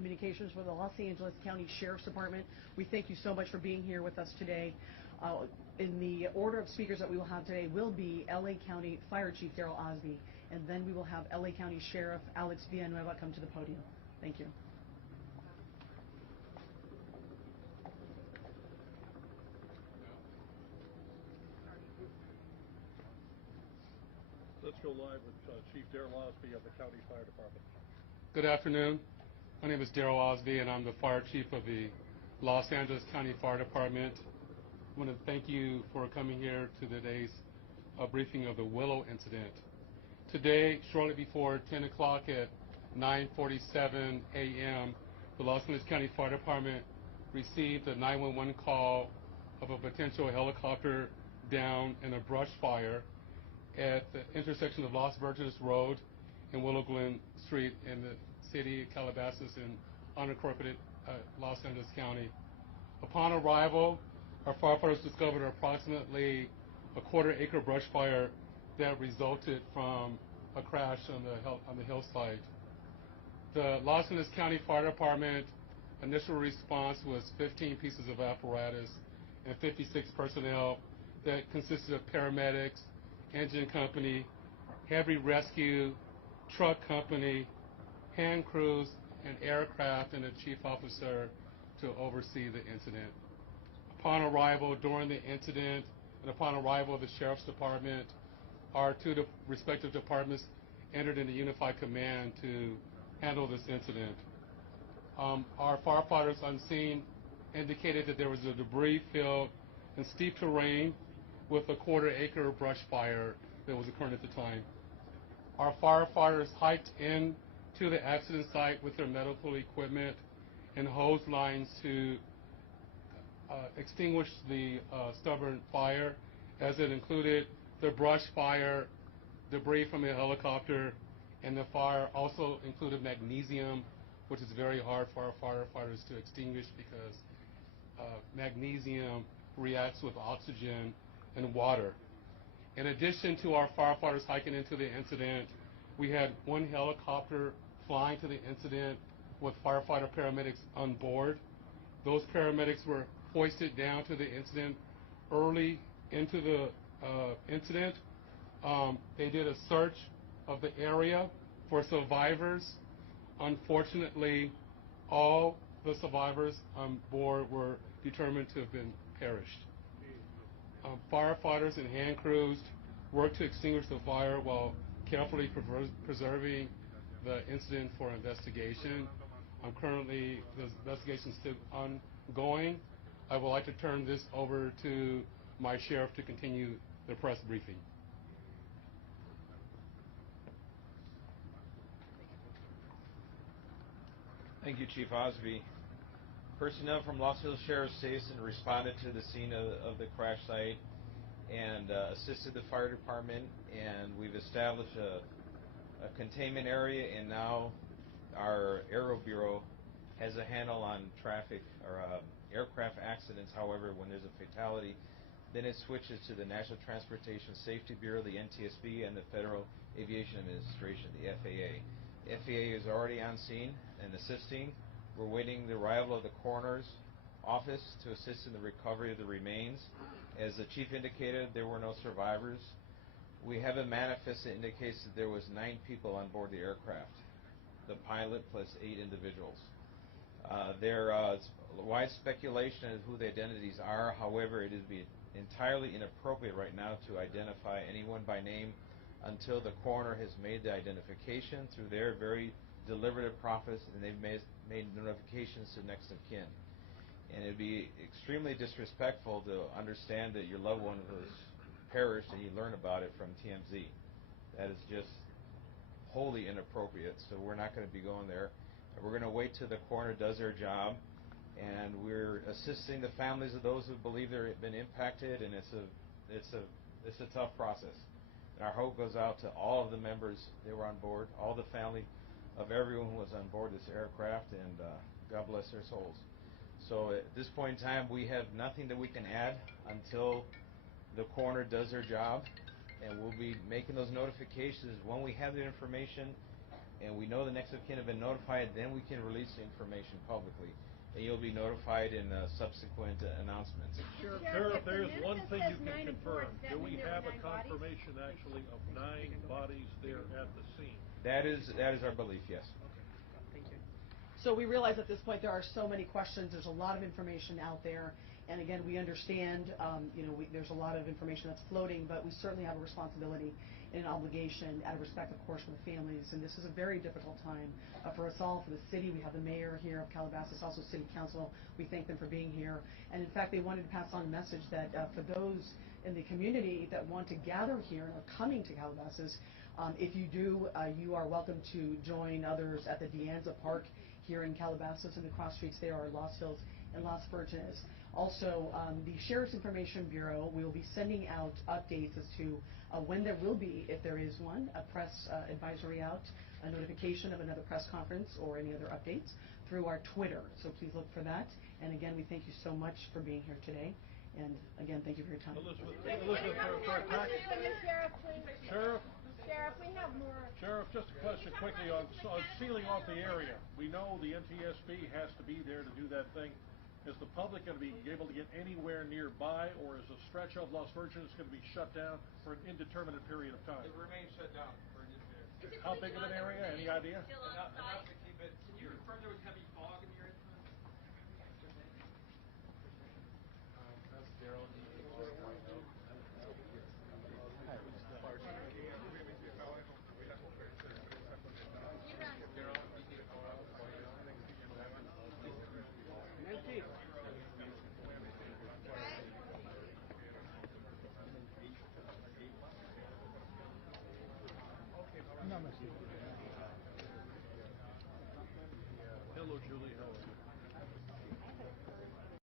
Communications for the Los Angeles County Sheriff's Department. We thank you so much for being here with us today. In the order of speakers that we will have today will be LA County Fire Chief Daryl Osby, and then we will have LA County Sheriff Alex Villanueva come to the podium. Thank you. Let's go live with Chief Daryl Osby of the County Fire Department. Good afternoon. My name is Daryl Osby, and I'm the Fire Chief of the Los Angeles County Fire Department. I want to thank you for coming here to today's briefing of the Willow incident. Today, shortly before 10 o'clock at 9:47 a.m., the Los Angeles County Fire Department received a 911 call of a potential helicopter down in a brush fire at the intersection of Los Virgenes Road and Willow Glen Street in the city of Calabasas in unincorporated Los Angeles County. Upon arrival, our firefighters discovered approximately a quarter-acre brush fire that resulted from a crash on the hillside. The Los Angeles County Fire Department initial response was 15 pieces of apparatus and 56 personnel that consisted of paramedics, engine company, heavy rescue, truck company, hand crews, and aircraft, and a chief officer to oversee the incident. Upon arrival, during the incident, and upon arrival of the Sheriff's Department, our two respective departments entered into unified command to handle this incident. Our firefighters on scene indicated that there was a debris field and steep terrain with a quarter-acre brush fire that was occurring at the time. Our firefighters hiked in to the accident site with their medical equipment and hose lines to extinguish the stubborn fire, as it included the brush fire, debris from a helicopter, and the fire also included magnesium, which is very hard for our firefighters to extinguish because magnesium reacts with oxygen and water. In addition to our firefighters hiking into the incident, we had one helicopter flying to the incident with firefighter paramedics on board. Those paramedics were hoisted down to the incident early into the incident. They did a search of the area for survivors. Unfortunately, all the survivors on board were determined to have been perished. Firefighters and hand crews worked to extinguish the fire while carefully preserving the incident for investigation. Currently, the investigation is still ongoing. I would like to turn this over to my sheriff to continue the press briefing. Thank you, Chief Osby. Personnel from Los Angeles Sheriff's Station responded to the scene of the crash site and assisted the fire department, and we've established a containment area, and now our Aero Bureau has a handle on traffic or aircraft accidents. However, when there's a fatality, then it switches to the National Transportation Safety Bureau, the NTSB, and the Federal Aviation Administration, the FAA. The FAA is already on scene and assisting. We're waiting the arrival of the coroner's office to assist in the recovery of the remains. As the chief indicated, there were no survivors. We have a manifest that indicates that there was 9 people on board the aircraft, the pilot plus 8 individuals. There is wide speculation as to who the identities are. However, it would be entirely inappropriate right now to identify anyone by name until the coroner has made the identification through their very deliberative process, and they've made notifications to next of kin. And it would be extremely disrespectful to understand that your loved one was perished and you learn about it from TMZ. That is just wholly inappropriate, so we're not going to be going there. We're going to wait till the coroner does their job, and we're assisting the families of those who believe they've been impacted, and it's a tough process. And our hope goes out to all of the members that were on board, all the family of everyone who was on board this aircraft, and God bless their souls. So at this point in time, we have nothing that we can add until the coroner does their job, and we'll be making those notifications. When we have the information, and we know the next of kin have been notified, then we can release the information publicly. And you'll be notified in subsequent announcements. Sheriff, there's one thing you can confirm. Do we have a confirmation actually of 9 bodies there at the scene? That is our belief, yes. Thank you. So we realize at this point there are so many questions. There's a lot of information out there. And again, we understand, there's a lot of information that's floating, but we certainly have a responsibility and an obligation out of respect, of course, for the families. And this is a very difficult time for us all, for the city. We have the mayor here of Calabasas, also city council. We thank them for being here. And in fact, they wanted to pass on a message that for those in the community that want to gather here and are coming to Calabasas, if you do, you are welcome to join others at the Deanza Park here in Calabasas, and the cross streets there are Los Hills and Las Virgenes. Also, the Sheriff's Information Bureau will be sending out updates as to when there will be, if there is one, a press advisory out, a notification of another press conference or any other updates through our Twitter. So please look for that. And again, we thank you so much for being here today. And again, thank you for your time. Elizabeth, Sheriff, we have more. Sheriff, just a question quickly on sealing off the area. We know the NTSB has to be there to do that thing. Is the public going to be able to get anywhere nearby, or is a stretch of Las Virgenes going to be shut down for an indeterminate period of time? It remains shut down for an indeterminate. How big of an area? Any idea? Enough to keep it. Can you confirm there was heavy fog in the area? That's Daryl. Hello, Julie. How are you?